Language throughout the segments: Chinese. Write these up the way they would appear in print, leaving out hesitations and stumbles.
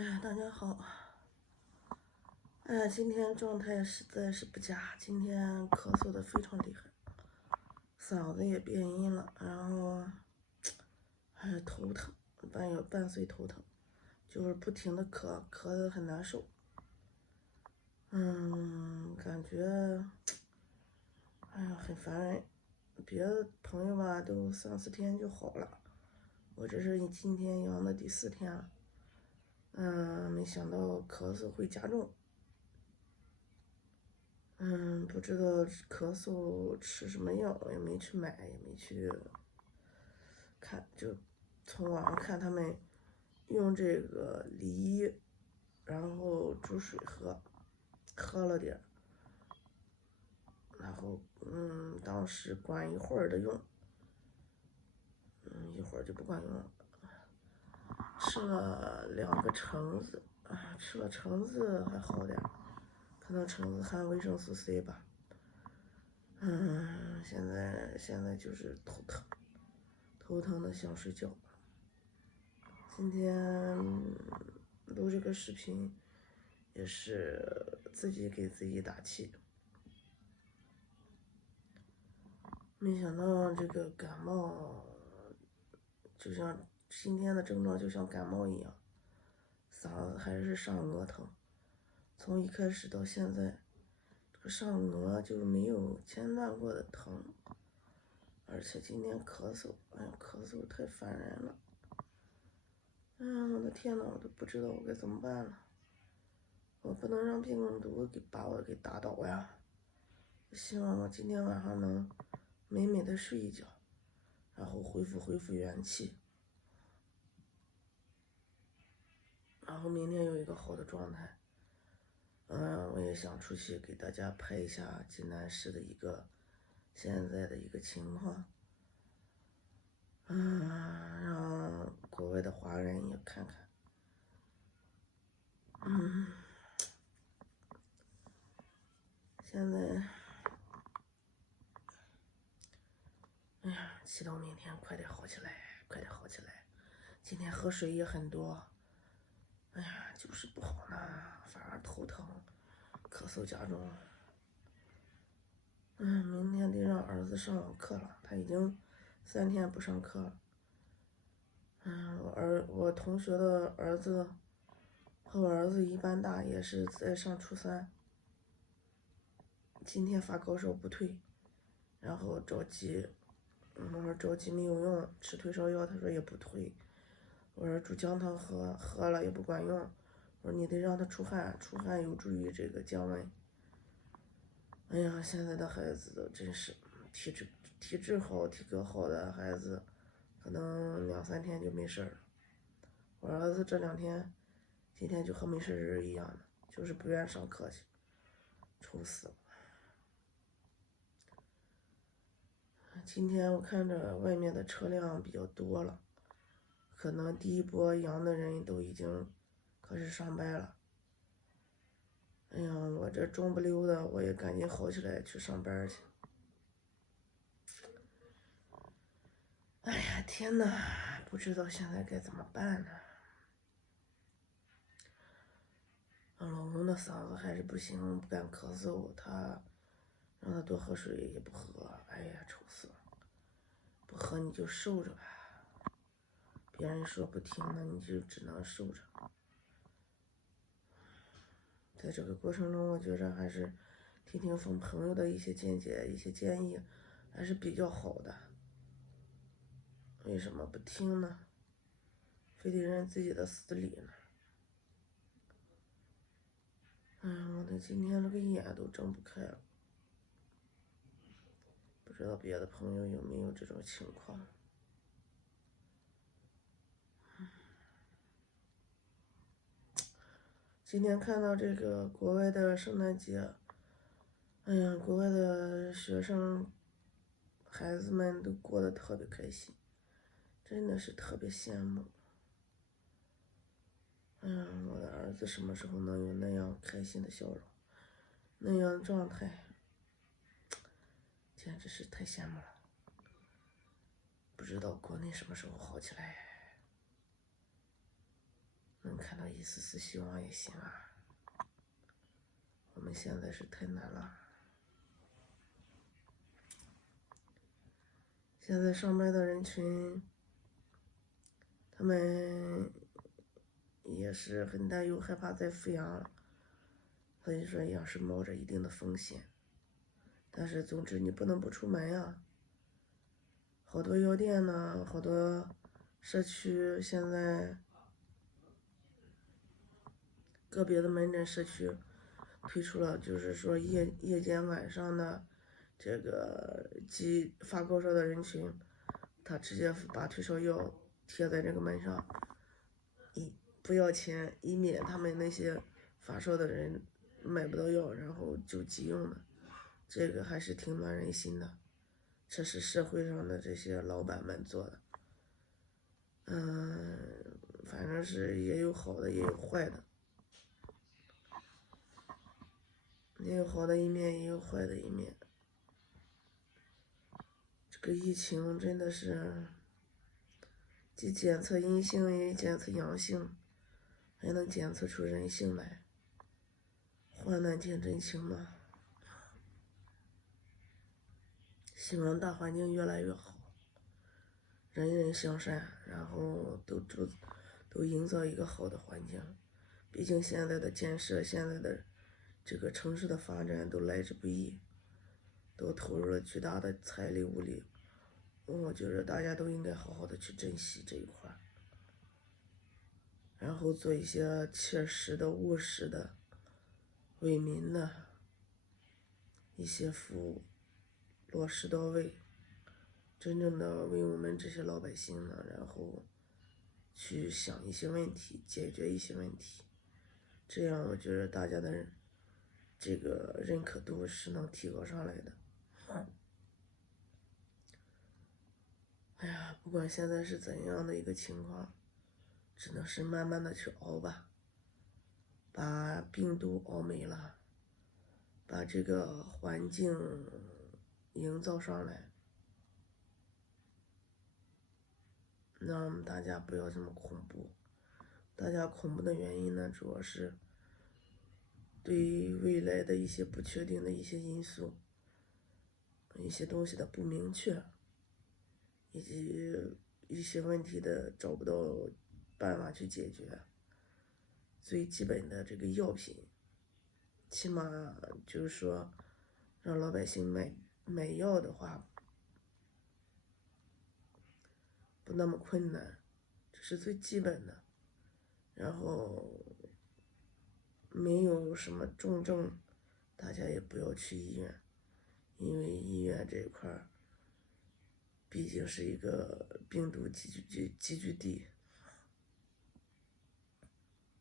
哎呀，大家好！哎呀，今天状态实在是不佳，今天咳嗽的非常厉害，嗓子也变音了，然后还是头疼，伴随头疼，就是不停的咳，咳得很难受。感觉哎呀很烦人，别的朋友吧都3、4天就好了，我这是今天阳的第4天了。没想到咳嗽会加重。不知道咳嗽吃什么药，也没去买，也没去看，就从网上看他们用这个梨，然后煮水喝，喝了点，然后当时管一会儿的用，一会儿就不管用了。吃了2个橙子，吃了橙子还好点，可能橙子含维生素 C 吧。现在就是头疼的想睡觉。今天录这个视频也是自己给自己打气，没想到这个感冒就像今天的症状就像感冒一样，嗓子还是上颚疼，从一开始到现在，这个上颚就没有间断过的疼，而且今天咳嗽，哎呀，咳嗽太烦人了。我的天呐，我都不知道我该怎么办了。我不能让病毒把我给打倒呀！希望我今天晚上能美美的睡一觉，然后恢复元气，然后明天有一个好的状态。我也想出去给大家拍一下济南市的现在的一个情况，让国外的华人也看看。现在，哎呀，祈祷明天快点好起来，快点好起来。今天喝水也很多，哎呀，就是不好呢，反而头疼，咳嗽加重。明天得让儿子上网课了，他已经3天不上课了。我同学的儿子和我儿子一般大，也是在上初3。今天发高烧不退，然后着急，我说着急没有用，吃退烧药他说也不退，我说煮姜汤喝，喝了也不管用，我说你得让他出汗，出汗有助于这个降温。哎呀，现在的孩子真是体质好、体格好的孩子，可能2、3天就没事了。我儿子这2天，今天就和没事人一样的，就是不愿上课去，愁死了。今天我看着外面的车辆比较多了，可能第一波阳的人都已经开始上班了。哎呀，我这中不溜的，我也赶紧好起来去上班去。哎呀，天哪，不知道现在该怎么办呢。老公的嗓子还是不行，不敢咳嗽，让他多喝水也不喝，哎呀，愁死了。不喝你就受着吧，别人说不听，那你就只能受着。在这个过程中，我觉着还是听从朋友的一些见解、一些建议，还是比较好的。为什么不听呢？非得认自己的死理呢？我的今天这个眼都睁不开了，不知道别的朋友有没有这种情况。今天看到这个国外的圣诞节，哎呀，国外的学生孩子们都过得特别开心，真的是特别羡慕。我的儿子什么时候能有那样开心的笑容，那样的状态，简直是太羡慕了。不知道国内什么时候好起来，能看到一丝丝希望也行啊。我们现在是太难了。现在上班的人群，他们也是很担忧、害怕再复阳了，所以说也是冒着一定的风险。但是总之你不能不出门呀。好多药店呢，好多社区现在个别的门诊社区推出了，就是说夜间晚上的这个发高烧的人群，他直接把退烧药贴在这个门上，不要钱，以免他们那些发烧的人买不到药，然后就急用的。这个还是挺暖人心的，这是社会上的这些老板们做的。反正是也有好的，也有坏的，也有好的一面，也有坏的一面。这个疫情真的是既检测阴性，也检测阳性，还能检测出人性来，患难见真情嘛。希望大环境越来越好，人人向善，然后都营造一个好的环境。毕竟现在的建设，现在的这个城市的发展都来之不易，都投入了巨大的财力物力。我觉得大家都应该好好的去珍惜这一块，然后做一些切实的、务实的、为民的一些服务，落实到位，真正的为我们这些老百姓呢，然后去想一些问题，解决一些问题，这样我觉得大家的这个认可度是能提高上来的。哎呀，不管现在是怎样的一个情况，只能是慢慢的去熬吧，把病毒熬没了，把这个环境营造上来，让大家不要这么恐怖。大家恐怖的原因呢，主要是对于未来的一些不确定的一些因素，一些东西的不明确，以及一些问题的找不到办法去解决。最基本的这个药品，起码就是说让老百姓买药的话不那么困难，这是最基本的。然后没有什么重症，大家也不要去医院，因为医院这一块毕竟是一个病毒集聚地，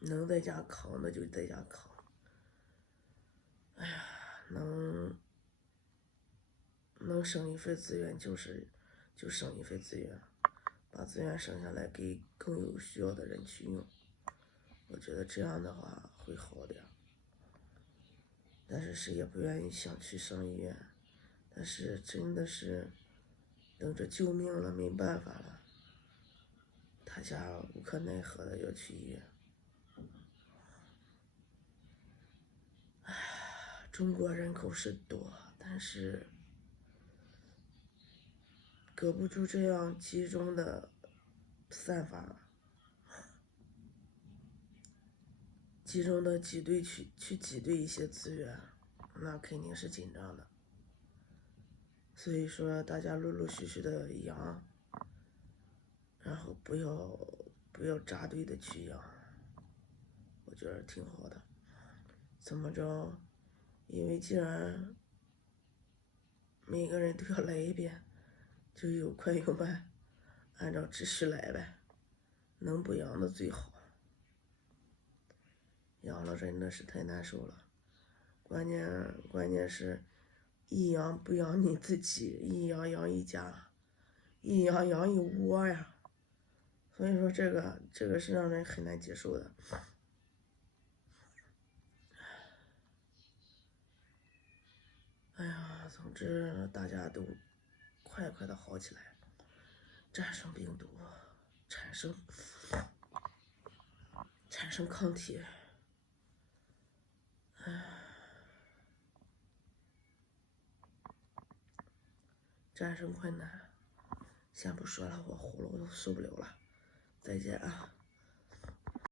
能在家扛的就在家扛。哎呀，能省一份资源就省一份资源，把资源省下来给更有需要的人去用，我觉得这样的话会好点。但是谁也不愿意想去上医院，但是真的是等着救命了，没办法了，大家无可奈何的要去医院。中国人口是多，但是搁不住这样集中的散发，集中的挤兑挤兑一些资源，那肯定是紧张的。所以说大家陆陆续续的养，然后不要扎堆的去养，我觉得挺好的。怎么着？因为既然每个人都要来一遍，就有快有慢，按照秩序来呗。能不阳的最好，阳了真的是太难受了。关键是，一阳不阳你自己，一阳阳一家，一阳阳一窝呀。所以说这个是让人很难接受的。哎呀，总之大家都快的好起来，战胜病毒，产生抗体。战胜困难。先不说了，我呼噜都受不了了，再见啊。